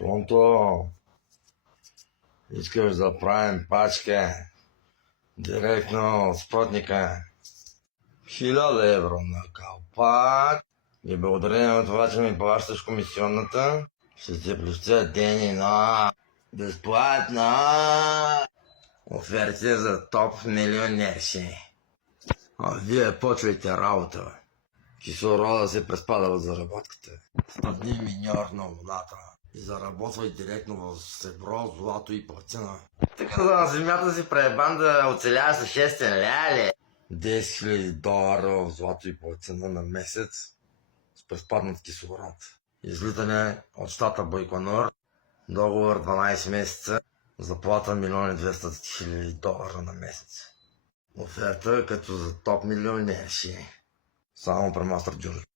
Пронто, искаш да правим пачка директно от спътника. 1000 евро на калпак. И благодарение на това, че ми плащаш комисионната, ще ти плюсця ден и нощ. Безплатно! Оферти за топ милионерши. А вие почвайте работа. Кислорода се преспада от заработката. Стъдни миньор на водата. И заработвай директно в сребро, злато и платина. Така да на земята си преебан да оцеляваш с 6 ляли. 10 000 долара в злато и платина на месец с преспаднат кислород. Излитане от щата Байконур. Договор 12 месеца. Заплата 1 200 000 долара на месец. Оферта като за топ милионерши. Само при Мастер Джуниор.